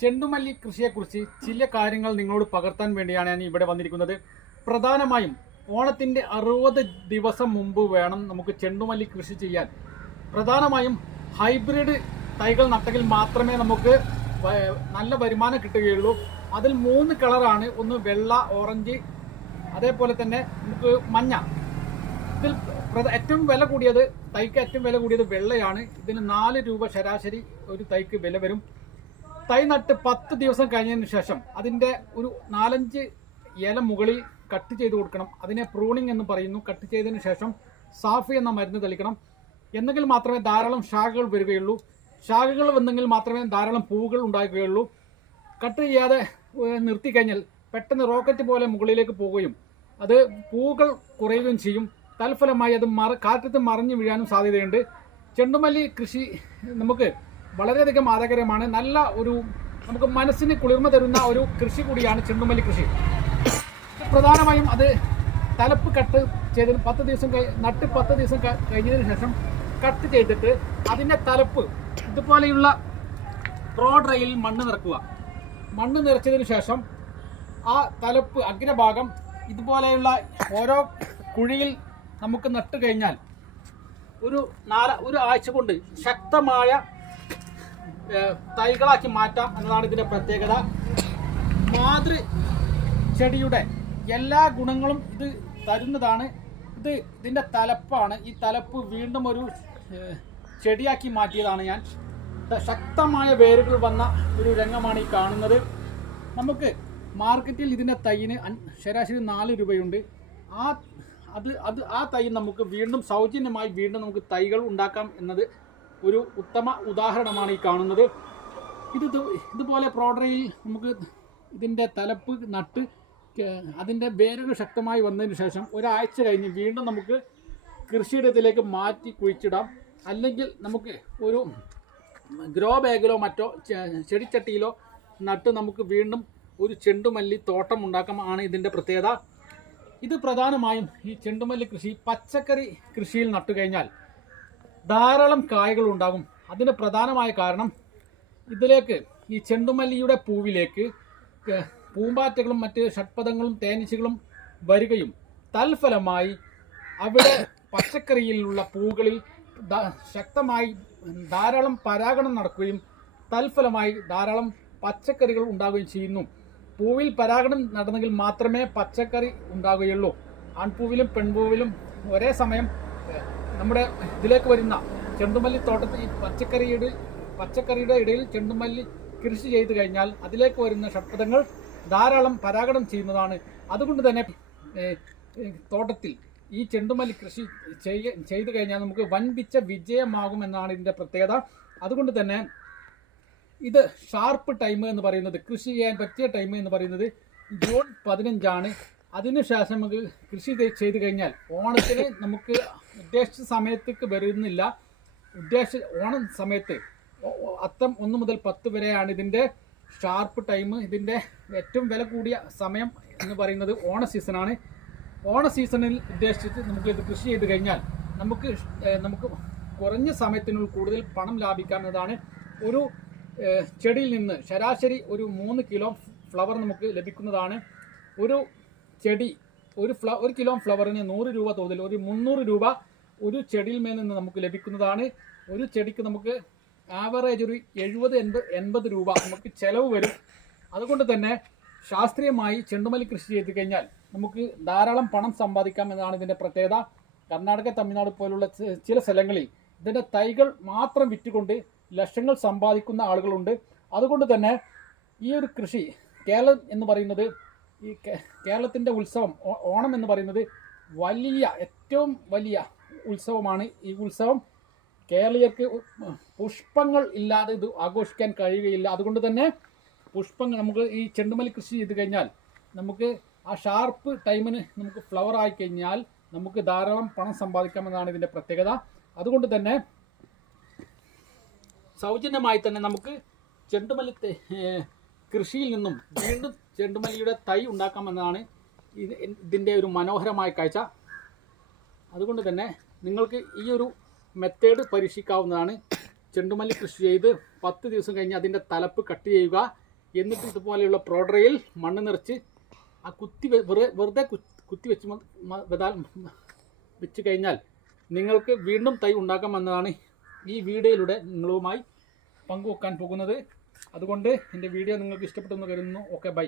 ചെണ്ടുമല്ലി കൃഷിയെക്കുറിച്ച് ചില കാര്യങ്ങൾ നിങ്ങളോട് പകർത്താൻ വേണ്ടിയാണ് ഞാൻ ഇവിടെ വന്നിരിക്കുന്നത്. പ്രധാനമായും ഓണത്തിൻ്റെ 60 ദിവസം മുമ്പ് വേണം നമുക്ക് ചെണ്ടുമല്ലി കൃഷി ചെയ്യാൻ. പ്രധാനമായും ഹൈബ്രിഡ് തൈകൾ നട്ടെങ്കിൽ മാത്രമേ നമുക്ക് നല്ല വരുമാനം കിട്ടുകയുള്ളൂ. അതിൽ 3 കളറാണ്. ഒന്ന് വെള്ള, ഓറഞ്ച്, അതേപോലെ തന്നെ നമുക്ക് മഞ്ഞ. ഇതിൽ ഏറ്റവും വില കൂടിയത് തൈക്ക് ഏറ്റവും വില കൂടിയത് വെള്ളയാണ്. ഇതിന് 4 രൂപ ശരാശരി ഒരു തൈക്ക് വില വരും. തൈ നട്ട് 10 ദിവസം കഴിഞ്ഞതിന് ശേഷം അതിൻ്റെ ഒരു 4-5 ഇല മുകളിൽ കട്ട് ചെയ്ത് കൊടുക്കണം. അതിനെ പ്രൂണിങ് എന്ന് പറയുന്നു. കട്ട് ചെയ്തതിന് ശേഷം സാഫി എന്ന മരുന്ന് തളിക്കണം. എന്നെങ്കിൽ മാത്രമേ ധാരാളം ശാഖകൾ വരികയുള്ളൂ. ശാഖകൾ വന്നെങ്കിൽ മാത്രമേ ധാരാളം പൂവുകൾ ഉണ്ടാകുകയുള്ളൂ. കട്ട് ചെയ്യാതെ നിർത്തിക്കഴിഞ്ഞാൽ പെട്ടെന്ന് റോക്കറ്റ് പോലെ മുകളിലേക്ക് പോവുകയും അത് പൂവുകൾ കുറയുകയും ചെയ്യും. തൽഫലമായി അത് കാറ്റത്ത് മറിഞ്ഞു വീഴാനും സാധ്യതയുണ്ട്. ചെണ്ടുമല്ലി കൃഷി നമുക്ക് വളരെയധികം ആദായകരമാണ്. നല്ല നമുക്ക് മനസ്സിന് കുളിർമ തരുന്ന ഒരു കൃഷി കൂടിയാണ് ചെണ്ടുമല്ലി കൃഷി. പ്രധാനമായും അത് തലപ്പ് കട്ട് ചെയ്തതിന് 10 ദിവസം നട്ട് 10 ദിവസം കഴിഞ്ഞതിന് ശേഷം കട്ട് ചെയ്തിട്ട് അതിൻ്റെ തലപ്പ് ഇതുപോലെയുള്ള പ്രോ ഡ്രൈയിൽ മണ്ണ് നിറക്കുക. മണ്ണ് നിറച്ചതിന് ശേഷം ആ തലപ്പ് അഗ്രഭാഗം ഇതുപോലെയുള്ള ഓരോ കുഴിയിൽ നമുക്ക് നട്ട് കഴിഞ്ഞാൽ ഒരു ആഴ്ച കൊണ്ട് ശക്തമായ തൈകളാക്കി മാറ്റാം എന്നതാണ് ഇതിൻ്റെ പ്രത്യേകത. മാതൃ ചെടിയുടെ എല്ലാ ഗുണങ്ങളും ഇത് തരുന്നതാണ്. ഇതിൻ്റെ തലപ്പാണ്. ഈ തലപ്പ് വീണ്ടും ഒരു ചെടിയാക്കി മാറ്റിയതാണ് ഞാൻ. ശക്തമായ വേരുകൾ വന്ന ഒരു രംഗമാണ് ഈ കാണുന്നത്. നമുക്ക് മാർക്കറ്റിൽ ഇതിൻ്റെ തൈയിന് ശരാശരി 4 രൂപയുണ്ട്. ആ തൈ നമുക്ക് വീണ്ടും സൗജന്യമായി നമുക്ക് തൈകൾ ഉണ്ടാക്കാം എന്നത് ഒരു ഉത്തമ ഉദാഹരണമാണ് ഈ കാണുന്നത്. ഇതുപോലെ പ്രോഡക്റ്റിൽ നമുക്ക് ഇതിൻ്റെ തലപ്പ് നട്ട് അതിൻ്റെ വേരുകൾ ശക്തമായി വന്നതിന് ശേഷം ഒരാഴ്ച കഴിഞ്ഞ് വീണ്ടും നമുക്ക് കൃഷിയിടത്തിലേക്ക് മാറ്റി കുഴിച്ചിടാം. അല്ലെങ്കിൽ നമുക്ക് ഒരു ഗ്രോ ബാഗിലോ മറ്റോ ചെടിച്ചട്ടിയിലോ നട്ട് നമുക്ക് വീണ്ടും ഒരു ചെണ്ടുമല്ലി തോട്ടം ഉണ്ടാക്കാം ആണ് ഇതിൻ്റെ പ്രത്യേകത. ഇത് പ്രധാനമായും ഈ ചെണ്ടുമല്ലി കൃഷി പച്ചക്കറി കൃഷിയിൽ നട്ടുകഴിഞ്ഞാൽ ധാരാളം കായ്കൾ ഉണ്ടാകും. അതിന് പ്രധാനമായ കാരണം ഇതിലേക്ക് ഈ ചെണ്ടുമല്ലിയുടെ പൂവിലേക്ക് പൂമ്പാറ്റകളും മറ്റ് ഷഡ്പദങ്ങളും തേനീച്ചകളും വരികയും തൽഫലമായി അവിടെ പച്ചക്കറിയിലുള്ള പൂകളിൽ ശക്തമായി ധാരാളം പരാഗണം നടക്കുകയും തൽഫലമായി ധാരാളം പച്ചക്കറികൾ ഉണ്ടാവുകയും ചെയ്യുന്നു. പൂവിൽ പരാഗണം നടന്നെങ്കിൽ മാത്രമേ പച്ചക്കറി ഉണ്ടാവുകയുള്ളൂ. ആൺപൂവിലും പെൺപൂവിലും ഒരേ സമയം നമ്മുടെ ഇതിലേക്ക് വരുന്ന ചെണ്ടുമല്ലി തോട്ടത്തിൽ ഈ പച്ചക്കറിയുടെ ഇടയിൽ ചെണ്ടുമല്ലി കൃഷി ചെയ്തു കഴിഞ്ഞാൽ അതിലേക്ക് വരുന്ന ഷഡ്പദങ്ങൾ ധാരാളം പരാഗണം ചെയ്യുന്നതാണ്. അതുകൊണ്ട് തന്നെ തോട്ടത്തിൽ ഈ ചെണ്ടുമല്ലി കൃഷി ചെയ്തു കഴിഞ്ഞാൽ നമുക്ക് വൻപിച്ച വിജയമാകുമെന്നാണ് ഇതിൻ്റെ പ്രത്യേകത. അതുകൊണ്ട് തന്നെ ഇത് ഷാർപ്പ് ടൈം എന്ന് പറയുന്നത്, കൃഷി ചെയ്യാൻ പറ്റിയ ടൈം എന്ന് പറയുന്നത് ജൂൺ 15 അതിനുശേഷം നമുക്ക് കൃഷി ചെയ്തു കഴിഞ്ഞാൽ ഓണത്തിന് നമുക്ക് ഉദ്ദേശിച്ച സമയത്തേക്ക് വരുന്നില്ല. ഓണം സമയത്ത് അത്തം 1 മുതൽ 10 വരെയാണ് ഇതിൻ്റെ ഷാർപ്പ് ടൈം. ഇതിൻ്റെ ഏറ്റവും വില കൂടിയ സമയം എന്ന് പറയുന്നത് ഓണ സീസണാണ്. ഓണ സീസണിൽ ഉദ്ദേശിച്ചിട്ട് നമുക്ക് ഇത് കൃഷി ചെയ്ത് കഴിഞ്ഞാൽ നമുക്ക് കുറഞ്ഞ സമയത്തിനുള്ളിൽ കൂടുതൽ പണം ലാഭിക്കാവുന്നതാണ്. ഒരു ചെടിയിൽ നിന്ന് ശരാശരി ഒരു 3 കിലോ ഫ്ലവർ നമുക്ക് ലഭിക്കുന്നതാണ്. ഒരു കിലോ ഫ്ലവറിന് 100 രൂപ തോതിൽ ഒരു 300 രൂപ ഒരു ചെടിയിൽ മേൽ നിന്ന് നമുക്ക് ലഭിക്കുന്നതാണ്. ഒരു ചെടിക്ക് നമുക്ക് ആവറേജ് ഒരു 70-80 രൂപ നമുക്ക് ചിലവ് വരും. അതുകൊണ്ട് തന്നെ ശാസ്ത്രീയമായി ചെണ്ടുമല്ലി കൃഷി ചെയ്ത് കഴിഞ്ഞാൽ നമുക്ക് ധാരാളം പണം സമ്പാദിക്കാം എന്നതാണ് ഇതിൻ്റെ പ്രത്യേകത. കർണാടക, തമിഴ്നാട് പോലുള്ള ചില സ്ഥലങ്ങളിൽ ഇതിൻ്റെ തൈകൾ മാത്രം വിറ്റുകൊണ്ട് ലക്ഷങ്ങൾ സമ്പാദിക്കുന്ന ആളുകളുണ്ട്. അതുകൊണ്ട് തന്നെ ഈ ഒരു കൃഷി കേരളം എന്ന് പറയുന്നത്, ഈ കേരളത്തിൻ്റെ ഉത്സവം ഓണം എന്ന് പറയുന്നത് ഏറ്റവും വലിയ ഉത്സവമാണ്. ഈ ഉത്സവം കേരളീയർക്ക് പുഷ്പങ്ങൾ ഇല്ലാതെ ഇത് ആഘോഷിക്കാൻ കഴിയുകയില്ല. അതുകൊണ്ട് തന്നെ പുഷ്പങ്ങൾ നമുക്ക് ഈ ചെണ്ടുമല്ലി കൃഷി ചെയ്ത് കഴിഞ്ഞാൽ നമുക്ക് ആ ഷാർപ്പ് ടൈമിന് നമുക്ക് ഫ്ലവർ ആയിക്കഴിഞ്ഞാൽ നമുക്ക് ധാരാളം പണം സമ്പാദിക്കാമെന്നാണ് ഇതിൻ്റെ പ്രത്യേകത. അതുകൊണ്ട് തന്നെ സൗജന്യമായി തന്നെ നമുക്ക് ചെണ്ടുമല്ലി കൃഷിയിൽ നിന്നും വീണ്ടും ചെണ്ടുമല്ലിയുടെ തൈ ഉണ്ടാക്കാമെന്നതാണ് ഇതിൻ്റെ ഒരു മനോഹരമായ കാഴ്ച. അതുകൊണ്ട് തന്നെ നിങ്ങൾക്ക് ഈ ഒരു മെത്തേഡ് പരീക്ഷിക്കാവുന്നതാണ്. ചെണ്ടുമല്ലി കൃഷി ചെയ്ത് 10 ദിവസം കഴിഞ്ഞ് അതിൻ്റെ തലപ്പ് കട്ട് ചെയ്യുക. എന്നിട്ട് ഇതുപോലെയുള്ള പ്രോഡറയിൽ മണ്ണ് നിറച്ച് ആ വെറുതെ കുത്തി വെച്ച് കഴിഞ്ഞാൽ നിങ്ങൾക്ക് വീണ്ടും തൈ ഉണ്ടാക്കാമെന്നതാണ് ഈ വീഡിയോയിലൂടെ നിങ്ങളുമായി പങ്കുവെക്കാൻ പോകുന്നത്. അതുകൊണ്ട് എൻ്റെ വീഡിയോ നിങ്ങൾക്ക് ഇഷ്ടപ്പെട്ടെന്ന് കരുതുന്നു. Okay, by.